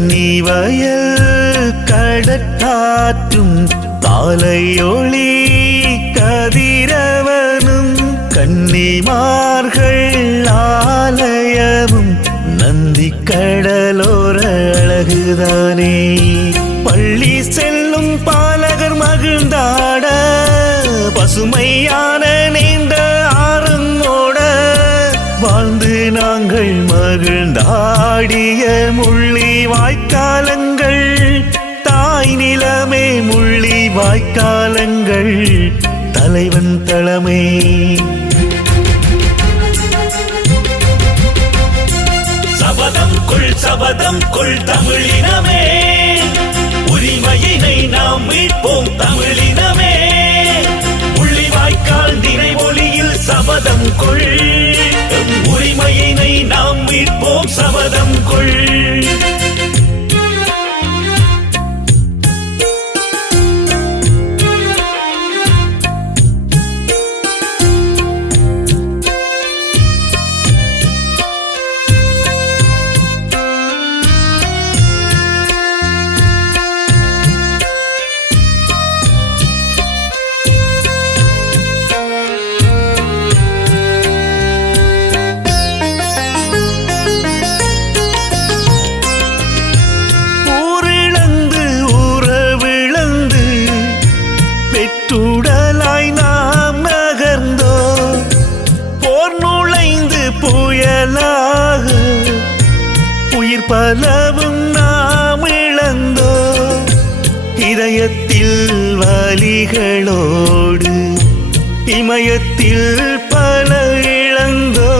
கன்னி வயல் கடற்காற்றும் காலையொளி கதிரவனும் கன்னிமார்கள் ஆலயமும் நந்தி கடலோர அழகுதானே. பள்ளி செல்லும் பாலகர் மகிழ்ந்தாட பசுமையான நீண்ட ஆறுங்கோட வாழ்ந்து நாங்கள் மகிழ்ந்தாடிய முள்ளி வாய்க்காலங்கள் தாய் நிலமே முள்ளி வாய்க்காலங்கள் தலைவன் தளமே. சபதம் கொள் தமிழினமே, உரிமையினை நாம் மீட்போம் தமிழினமே. முள்ளிவாய்க்கால் நிறைவொளியில் சபதம் கொள், உரிமையினை நாம் மீட்போம் சபதம் கொள். துடலாய் நாம் நகர்ந்தோ போர் நுழைந்து புயலாக உயிர் பலவும் நாம் இழந்தோ. இதயத்தில் வலிகளோடு இமயத்தில் பல இழந்தோ.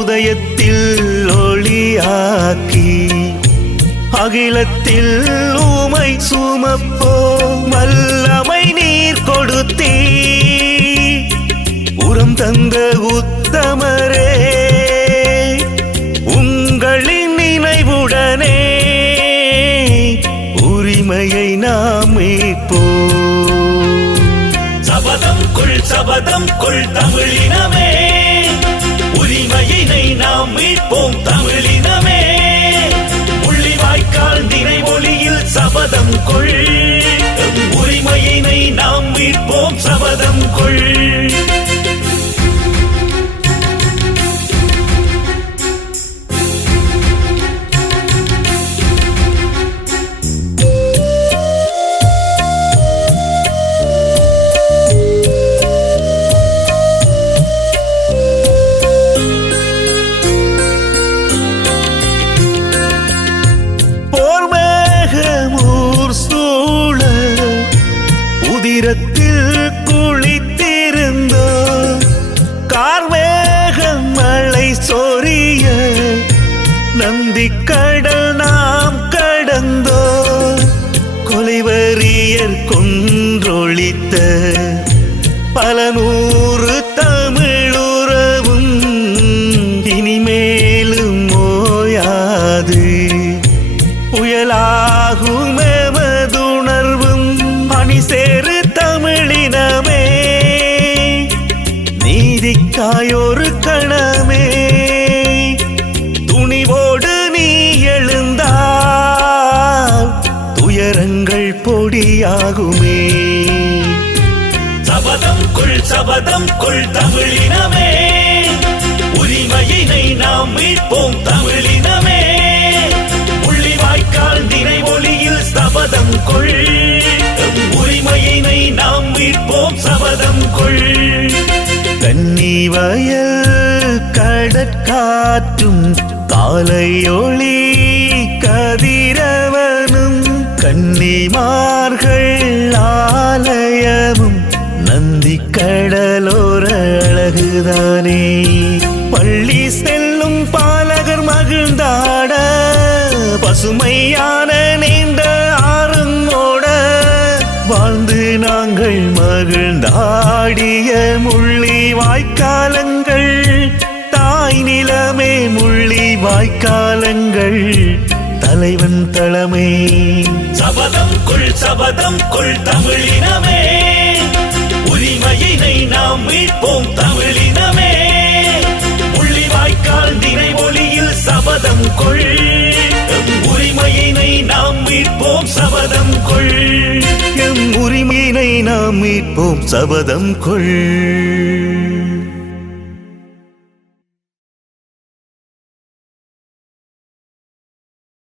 உதயத்தில் ஒளியாக்கி அகிலத்தில் உமை சுமப்போ. வல்லமை நீர் கொடுத்தீ உரம் தந்த உத்தமரே, உங்களின் நினைவுடனே உரிமையை நாம் மீட்போம். சபதம் கொள் தமிழினமே, உரிமையினை நாம் மீட்போம் தமிழினமே. முள்ளிவாய்க்கால் நிறைவொளியில் சபதம் கொள், உரிமையினை நாம் மீட்போம் சபதம் கொள். உதிரத்தில் குளித்திருந்தோ கார்மேகம் மழை சொரிய நந்தி கடல் நாம் கடந்தோ. கொலைவரியர் கொன்றொழித்த பல நூறு தமிழுறவும் இனிமேலும் ஓயாது. புயலாகும் எமதுணர்வும் பணி சேரு தமிழினமே, நீதிக்காயொரு கணமே. துணிவோடு நீ எழுந்தால் துயரங்கள் பொடியாகுமே. சபதம் கொள் தமிழினமே, உரிமையினை நாம் மீட்போம் தமிழினமே. முள்ளிவாய்க்கால் நிறைவொளியில் சபதம் கொள், உரிமையினை நாம் மீட்போம் சபதம் கொள். கன்னி வயல் கடற்காற்றும் காலையொளி கதிரவனும் கன்னிமார்கள் ஆலயமும் நந்தி கடலோர அழகுதானே. பள்ளி செல்லும் பாலகர் மகிழ்ந்தாட பசுமையான நீண்ட ஆறுங்கோட வாழ்ந்து நாங்கள் மகிழ்ந்தாடிய முள்ளி வாய்க்காலங்கள் தாய் நிலமே முள்ளி வாய்க்காலங்கள் தலைவன் தளமே. சபதம் கொள் தமிழினமே, உரிமையினை நாம் மீட்போம் தமிழினமே. முள்ளிவாய்க்கால் நிறைவொளியில் சபதம் கொள், உரிமை மீட்போம் சபதம் கொள். எம் உரிமையினை நாம் மீட்போம் சபதம் கொள்.